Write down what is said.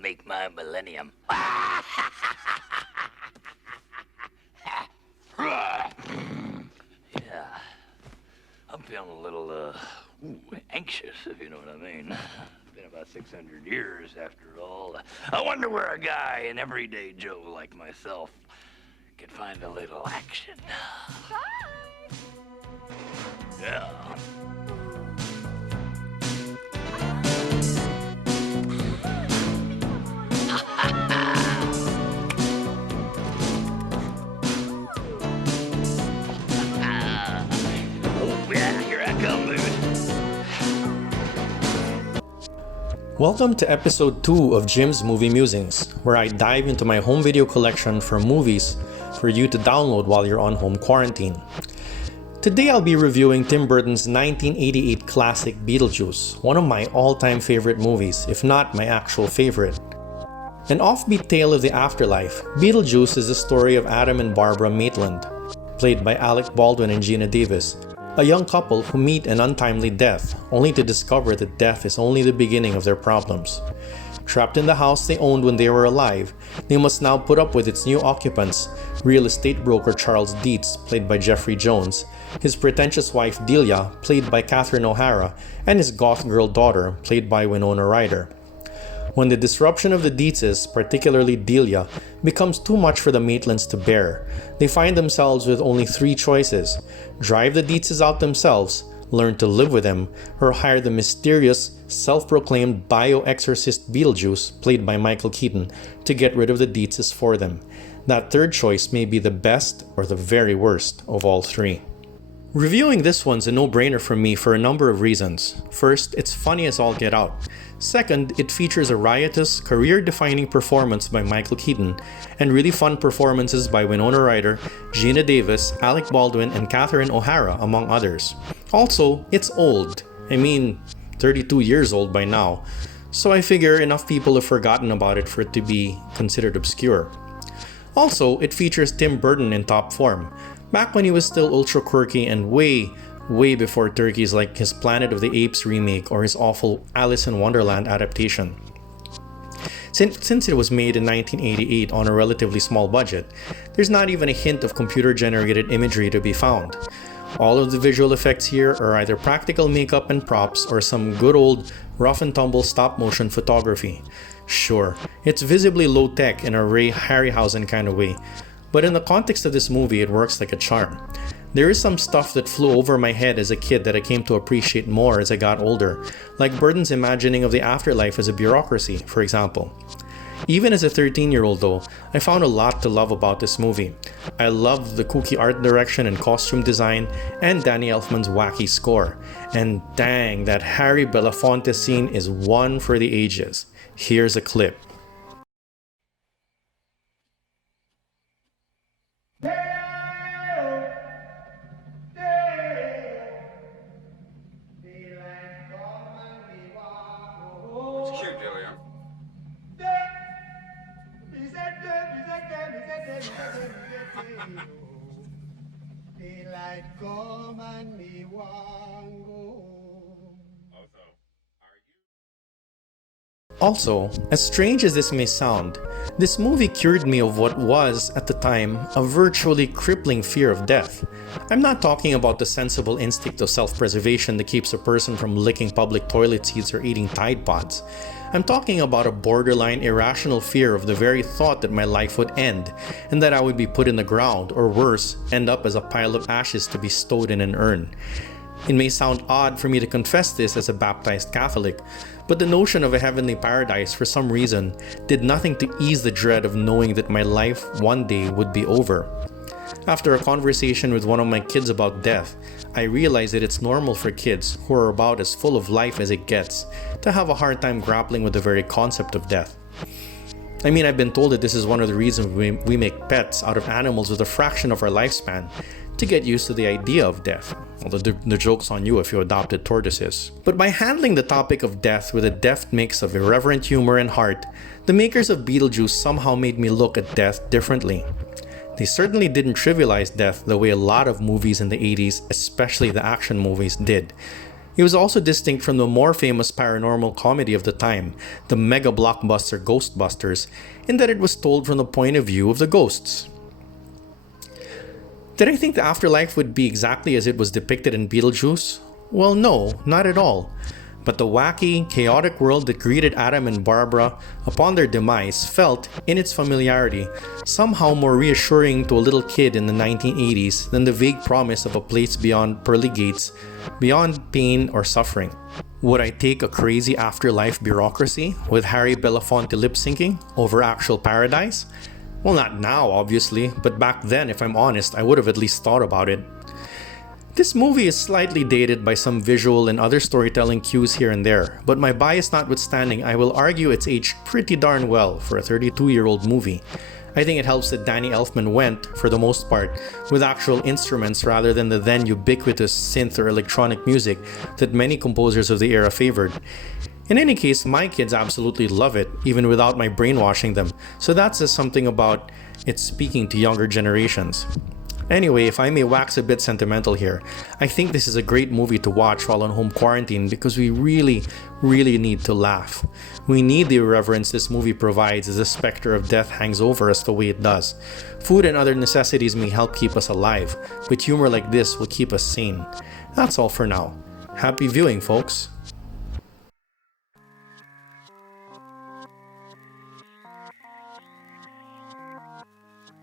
make my millennium. Yeah, I'm feeling a little, anxious, if you know what I mean. It's been about 600 years, after all. I wonder where a guy, an everyday Joe like myself, could find a little action. Bye. Yeah. Welcome to episode 2 of Jim's Movie Musings, where I dive into my home video collection for movies for you to download while you're on home quarantine. Today I'll be reviewing Tim Burton's 1988 classic Beetlejuice, one of my all-time favorite movies, if not my actual favorite. An offbeat tale of the afterlife, Beetlejuice is the story of Adam and Barbara Maitland, played by Alec Baldwin and Geena Davis, a young couple who meet an untimely death, only to discover that death is only the beginning of their problems. Trapped in the house they owned when they were alive, they must now put up with its new occupants, real estate broker Charles Dietz, played by Jeffrey Jones, his pretentious wife Delia, played by Catherine O'Hara, and his goth girl daughter, played by Winona Ryder. When the disruption of the Dietzes, particularly Delia, becomes too much for the Maitlands to bear, they find themselves with only 3 choices: drive the Dietzes out themselves, learn to live with them, or hire the mysterious, self-proclaimed bio-exorcist Beetlejuice, played by Michael Keaton, to get rid of the Dietzes for them. That third choice may be the best or the very worst of all 3. Reviewing this one's a no-brainer for me for a number of reasons. First, it's funny as all get out. Second, it features a riotous, career-defining performance by Michael Keaton, and really fun performances by Winona Ryder, Geena Davis, Alec Baldwin, and Catherine O'Hara, among others. Also, it's old. 32 years old by now. So I figure enough people have forgotten about it for it to be considered obscure. Also, it features Tim Burton in top form, back when he was still ultra quirky and way before turkeys like his Planet of the Apes remake or his awful Alice in Wonderland adaptation. Since it was made in 1988 on a relatively small budget, there's not even a hint of computer-generated imagery to be found. All of the visual effects here are either practical makeup and props or some good old rough-and-tumble stop-motion photography. Sure, it's visibly low-tech in a Ray Harryhausen kind of way, but in the context of this movie, it works like a charm. There is some stuff that flew over my head as a kid that I came to appreciate more as I got older, like Burton's imagining of the afterlife as a bureaucracy, for example. Even as a 13-year-old though, I found a lot to love about this movie. I loved the kooky art direction and costume design, and Danny Elfman's wacky score. And dang, that Harry Belafonte scene is one for the ages. Here's a clip. Also, as strange as this may sound, this movie cured me of what was, at the time, a virtually crippling fear of death. I'm not talking about the sensible instinct of self-preservation that keeps a person from licking public toilet seats or eating Tide Pods. I'm talking about a borderline irrational fear of the very thought that my life would end, and that I would be put in the ground, or worse, end up as a pile of ashes to be stowed in an urn. It may sound odd for me to confess this as a baptized Catholic, but the notion of a heavenly paradise for some reason did nothing to ease the dread of knowing that my life one day would be over. After a conversation with one of my kids about death, I realized that it's normal for kids, who are about as full of life as it gets, to have a hard time grappling with the very concept of death. I've been told that this is one of the reasons we make pets out of animals with a fraction of our lifespan, to get used to the idea of death. Although the joke's on you if you adopted tortoises. But by handling the topic of death with a deft mix of irreverent humor and heart, the makers of Beetlejuice somehow made me look at death differently. They certainly didn't trivialize death the way a lot of movies in the 80s, especially the action movies, did. It was also distinct from the more famous paranormal comedy of the time, the mega blockbuster Ghostbusters, in that it was told from the point of view of the ghosts. Did I think the afterlife would be exactly as it was depicted in Beetlejuice? Well, no, not at all. But the wacky, chaotic world that greeted Adam and Barbara upon their demise felt, in its familiarity, somehow more reassuring to a little kid in the 1980s than the vague promise of a place beyond pearly gates, beyond pain or suffering. Would I take a crazy afterlife bureaucracy with Harry Belafonte lip-syncing over actual paradise? Well, not now, obviously, but back then, if I'm honest, I would have at least thought about it. This movie is slightly dated by some visual and other storytelling cues here and there, but my bias notwithstanding, I will argue it's aged pretty darn well for a 32-year-old movie. I think it helps that Danny Elfman went, for the most part, with actual instruments rather than the then ubiquitous synth or electronic music that many composers of the era favored. In any case, my kids absolutely love it, even without my brainwashing them, so that says something about it speaking to younger generations. Anyway, if I may wax a bit sentimental here, I think this is a great movie to watch while on home quarantine because we really need to laugh. We need the irreverence this movie provides as the specter of death hangs over us the way it does. Food and other necessities may help keep us alive, but humor like this will keep us sane. That's all for now. Happy viewing, folks!